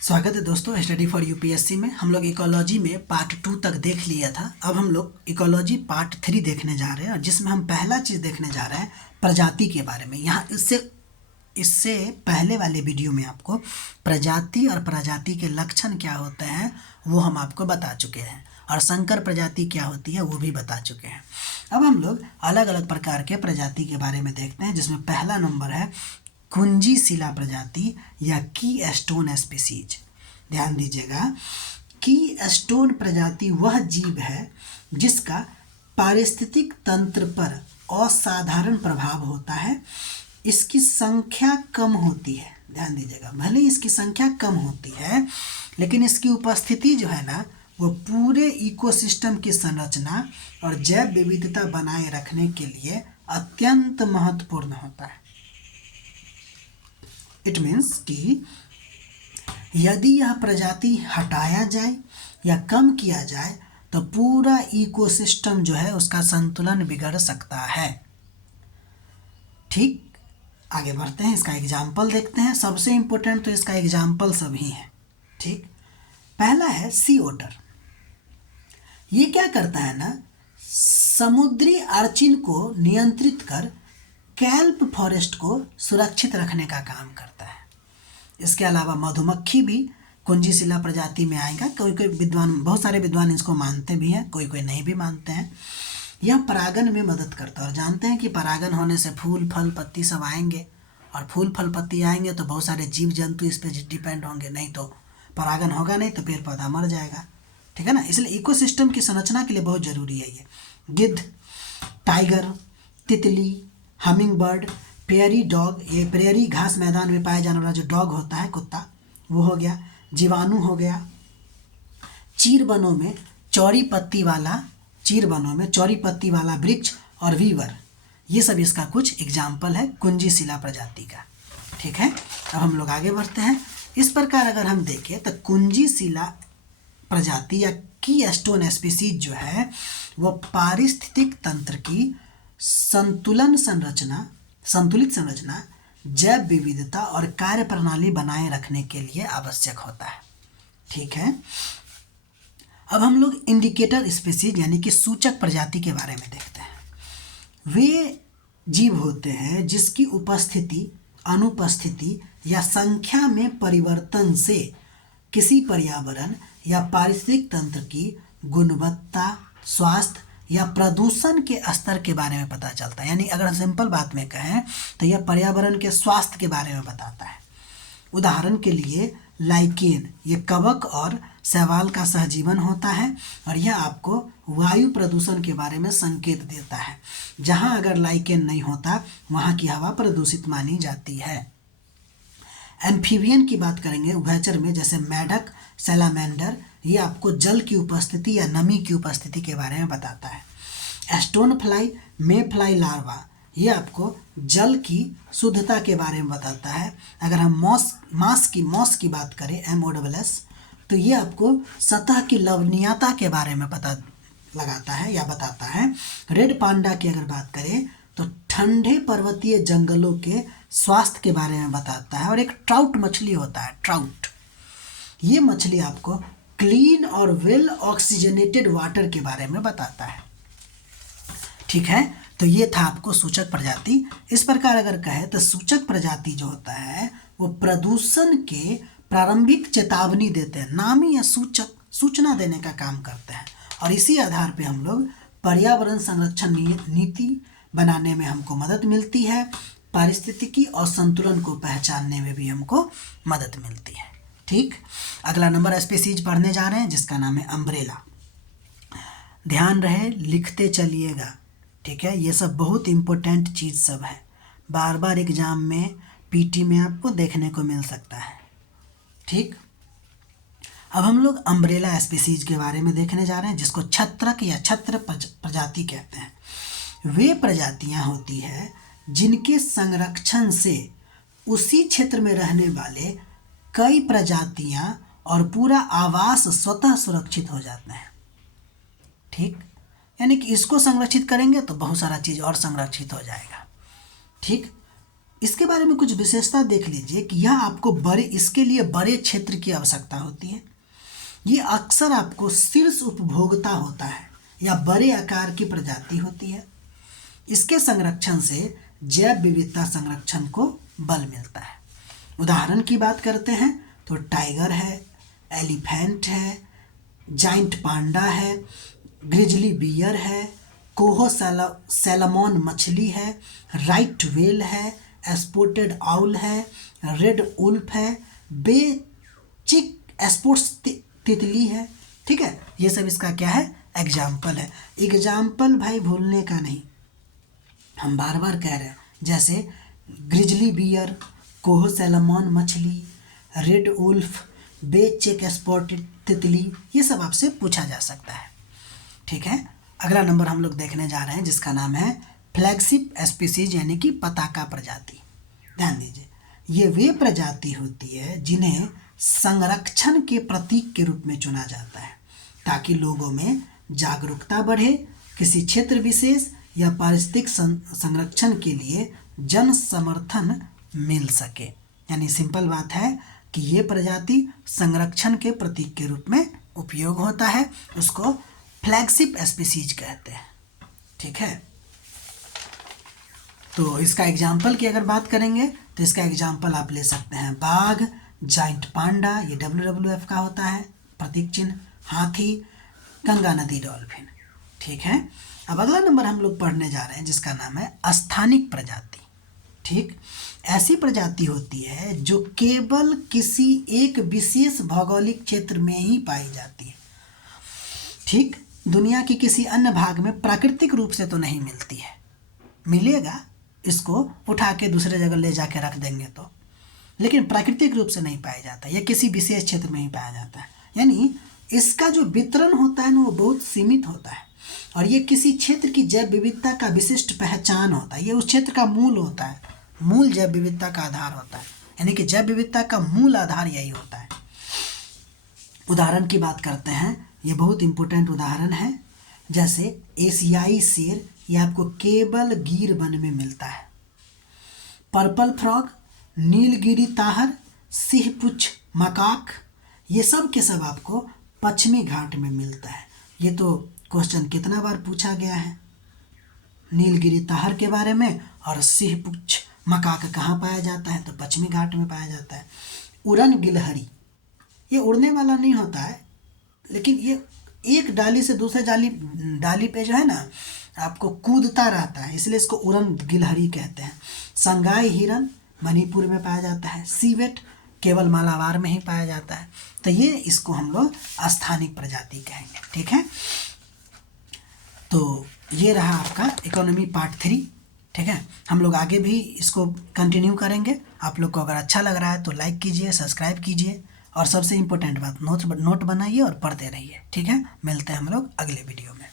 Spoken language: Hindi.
स्वागत है दोस्तों स्टडी फॉर यूपीएससी में। हम लोग इकोलॉजी में पार्ट 2 तक देख लिया था। अब हम लोग इकोलॉजी पार्ट 3 देखने जा रहे हैं, और जिसमें हम पहला चीज़ देखने जा रहे हैं प्रजाति के बारे में। यहाँ इससे इससे पहले वाले वीडियो में आपको प्रजाति और प्रजाति के लक्षण क्या होते हैं वो हम आपको बता चुके हैं, और संकर प्रजाति क्या होती है वो भी बता चुके हैं। अब हम लोग अलग अलग प्रकार के प्रजाति के बारे में देखते हैं, जिसमें पहला नंबर है कुंजी शिला प्रजाति या की स्टोन स्पीसीज। ध्यान दीजिएगा, की स्टोन प्रजाति वह जीव है जिसका पारिस्थितिक तंत्र पर असाधारण प्रभाव होता है। इसकी संख्या कम होती है। ध्यान दीजिएगा, भले इसकी संख्या कम होती है लेकिन इसकी उपस्थिति जो है ना वो पूरे इकोसिस्टम की संरचना और जैव विविधता बनाए रखने के लिए अत्यंत महत्वपूर्ण होता है। इट मीन्स कि यदि यह प्रजाति हटाया जाए या कम किया जाए तो पूरा इकोसिस्टम जो है उसका संतुलन बिगड़ सकता है। ठीक, आगे बढ़ते हैं, इसका एग्जाम्पल देखते हैं। सबसे इम्पोर्टेंट तो इसका एग्जाम्पल सभी है। ठीक, पहला है सी ओटर। ये क्या करता है ना, समुद्री अर्चिन को नियंत्रित कर कैल्प फॉरेस्ट को सुरक्षित रखने का काम करता है। इसके अलावा मधुमक्खी भी कुंजी शिला प्रजाति में आएगा। कोई कोई विद्वान, बहुत सारे विद्वान इसको मानते भी हैं, कोई कोई नहीं भी मानते हैं। यह परागन में मदद करता है, और जानते हैं कि परागन होने से फूल फल पत्ती सब आएंगे, और फूल फल पत्ती आएंगे तो बहुत सारे जीव जंतु इस पर डिपेंड होंगे। नहीं तो परागन होगा नहीं तो पेड़ पौधा मर जाएगा। ठीक है ना, इसलिए इकोसिस्टम की संरचना के लिए बहुत ज़रूरी है ये। गिद्ध, टाइगर, तितली, हमिंग बर्ड, प्रेयरी डॉग, ये प्रेयरी घास मैदान में पाया जाने वाला जो डॉग होता है, कुत्ता, वो हो गया। जीवाणु हो गया। चीर वनों में चौड़ी पत्ती वाला वृक्ष और वीवर, ये सब इसका कुछ एग्जाम्पल है कुंजी शिला प्रजाति का। ठीक है, अब हम लोग आगे बढ़ते हैं। इस प्रकार अगर हम देखें तो कुंजी शिला प्रजाति या की स्टोन स्पीसीज जो है वो पारिस्थितिक तंत्र की संतुलित संरचना, जैव विविधता और कार्य प्रणाली बनाए रखने के लिए आवश्यक होता है। ठीक है, अब हम लोग इंडिकेटर स्पीसीज यानी कि सूचक प्रजाति के बारे में देखते हैं। वे जीव होते हैं जिसकी उपस्थिति, अनुपस्थिति या संख्या में परिवर्तन से किसी पर्यावरण या पारिस्थितिक तंत्र की गुणवत्ता, स्वास्थ्य या प्रदूषण के स्तर के बारे में पता चलता है। यानी अगर सिंपल बात में कहें तो यह पर्यावरण के स्वास्थ्य के बारे में बताता है। उदाहरण के लिए लाइकेन, ये कवक और शैवाल का सहजीवन होता है, और यह आपको वायु प्रदूषण के बारे में संकेत देता है। जहाँ अगर लाइकेन नहीं होता वहाँ की हवा प्रदूषित मानी जाती है। एम्फीबियन की बात करेंगे उभयचर में, जैसे मेढक, सैलामेंडर, ये आपको जल की उपस्थिति या नमी की उपस्थिति के बारे में बताता है। स्टोन फ्लाई, मे फ्लाई लार्वा, ये आपको जल की शुद्धता के बारे में बताता है। अगर हम मॉस की बात करें, MOSS, तो ये आपको सतह की लवणीयता के बारे में पता लगाता है या बताता है। रेड पांडा की अगर बात करें तो ठंडे पर्वतीय जंगलों के स्वास्थ्य के बारे में बताता है। और एक ट्राउट मछली होता है, ट्राउट, ये मछली आपको क्लीन और वेल ऑक्सीजनेटेड वाटर के बारे में बताता है। ठीक है, तो ये था आपको सूचक प्रजाति। इस प्रकार अगर कहे तो सूचक प्रजाति जो होता है वो प्रदूषण के प्रारंभिक चेतावनी देते हैं, नामी या सूचना देने का काम करते हैं, और इसी आधार पे हम लोग पर्यावरण संरक्षण नीति बनाने में हमको मदद मिलती है। पारिस्थितिकी और संतुलन को पहचानने में भी हमको मदद मिलती है। ठीक, अगला नंबर स्पीसीज पढ़ने जा रहे हैं जिसका नाम है अम्ब्रेला। ध्यान रहे, लिखते चलिएगा। ठीक है, ये सब बहुत इम्पोर्टेंट चीज़ सब है, बार बार एग्जाम में PT में आपको देखने को मिल सकता है। ठीक, अब हम लोग अम्ब्रेला स्पीसीज के बारे में देखने जा रहे हैं, जिसको छत्रक या छत्र प्रजाति कहते हैं। वे प्रजातियां होती है जिनके संरक्षण से उसी क्षेत्र में रहने वाले कई प्रजातियां और पूरा आवास स्वतः सुरक्षित हो जाते हैं। ठीक, यानी कि इसको संरक्षित करेंगे तो बहुत सारा चीज़ और संरक्षित हो जाएगा। ठीक, इसके बारे में कुछ विशेषता देख लीजिए कि यह आपको इसके लिए बड़े क्षेत्र की आवश्यकता होती है। ये अक्सर आपको शीर्ष उपभोक्ता होता है या बड़े आकार की प्रजाति होती है। इसके संरक्षण से जैव विविधता संरक्षण को बल मिलता है। उदाहरण की बात करते हैं तो टाइगर है, एलिफेंट है, जाइंट पांडा है, ग्रिजली बियर है, कोहो सैलमन मछली है, राइट वेल है, स्पॉटेड आउल है, रेड उल्फ है, बेचिक स्पोर्ट्स तितली है। ठीक है, ये सब इसका क्या है, एग्जाम्पल है। एग्जाम्पल भाई भूलने का नहीं, हम बार बार कह रहे हैं। जैसे ग्रिजली बियर, कोहो सैलमन मछली, रेड उल्फ, बेचिक स्पॉटेड तितली, ये सब आपसे पूछा जा सकता है। ठीक है, अगला नंबर हम लोग देखने जा रहे हैं जिसका नाम है फ्लैगशिप स्पीसीज यानी कि पताका प्रजाति। ध्यान दीजिए, ये वे प्रजाति होती है जिन्हें संरक्षण के प्रतीक के रूप में चुना जाता है ताकि लोगों में जागरूकता बढ़े, किसी क्षेत्र विशेष या पारिस्थितिक संरक्षण के लिए जन समर्थन मिल सके। यानी सिंपल बात है कि ये प्रजाति संरक्षण के प्रतीक के रूप में उपयोग होता है, उसको फ्लैगशिप स्पीसीज कहते हैं। ठीक है, तो इसका एग्जाम्पल की अगर बात करेंगे तो इसका एग्जाम्पल आप ले सकते हैं बाघ, जाइंट पांडा, ये WWF का होता है प्रतीक चिन्ह, हाथी, गंगा नदी डॉल्फिन। ठीक है, अब अगला नंबर हम लोग पढ़ने जा रहे हैं जिसका नाम है स्थानिक प्रजाति। ठीक, ऐसी प्रजाति होती है जो केवल किसी एक विशेष भौगोलिक क्षेत्र में ही पाई जाती है। ठीक, दुनिया के किसी अन्य भाग में प्राकृतिक रूप से तो नहीं मिलती है, मिलेगा इसको उठा के दूसरे जगह ले जाके रख देंगे तो, लेकिन प्राकृतिक रूप से नहीं पाया जाता, यह किसी विशेष क्षेत्र में ही पाया जाता है। यानी इसका जो वितरण होता है ना वो बहुत सीमित होता है और ये किसी क्षेत्र की जैव विविधता का विशिष्ट पहचान होता है। ये उस क्षेत्र का मूल होता है, मूल जैव विविधता का आधार होता है, यानी कि जैव विविधता का मूल आधार यही होता है। उदाहरण की बात करते हैं, ये बहुत इंपॉर्टेंट उदाहरण है। जैसे एशियाई शेर, ये आपको केवल गिर वन में मिलता है। पर्पल फ्रॉग, नीलगिरी ताहर, सिंहपुच्छ मकाक, ये सब के सब आपको पश्चिमी घाट में मिलता है। ये तो क्वेश्चन कितना बार पूछा गया है नीलगिरी ताहर के बारे में, और सिंहपुच्छ मकाक कहाँ पाया जाता है तो पश्चिमी घाट में पाया जाता है। उड़न गिलहरी, ये उड़ने वाला नहीं होता है, लेकिन ये एक डाली से दूसरे डाली पे जो है ना आपको कूदता रहता है, इसलिए इसको उड़न गिलहरी कहते हैं। संगाई हिरन मणिपुर में पाया जाता है। सीवेट केवल मालाबार में ही पाया जाता है। तो ये इसको हम लोग स्थानिक प्रजाति कहेंगे। ठीक है, तो ये रहा आपका इकोनॉमी पार्ट 3। ठीक है, हम लोग आगे भी इसको कंटिन्यू करेंगे। आप लोग को अगर अच्छा लग रहा है तो लाइक कीजिए, सब्सक्राइब कीजिए और सबसे इम्पोर्टेंट बात नोट बनाइए और पढ़ते रहिए। ठीक है, मिलते हैं हम लोग अगले वीडियो में।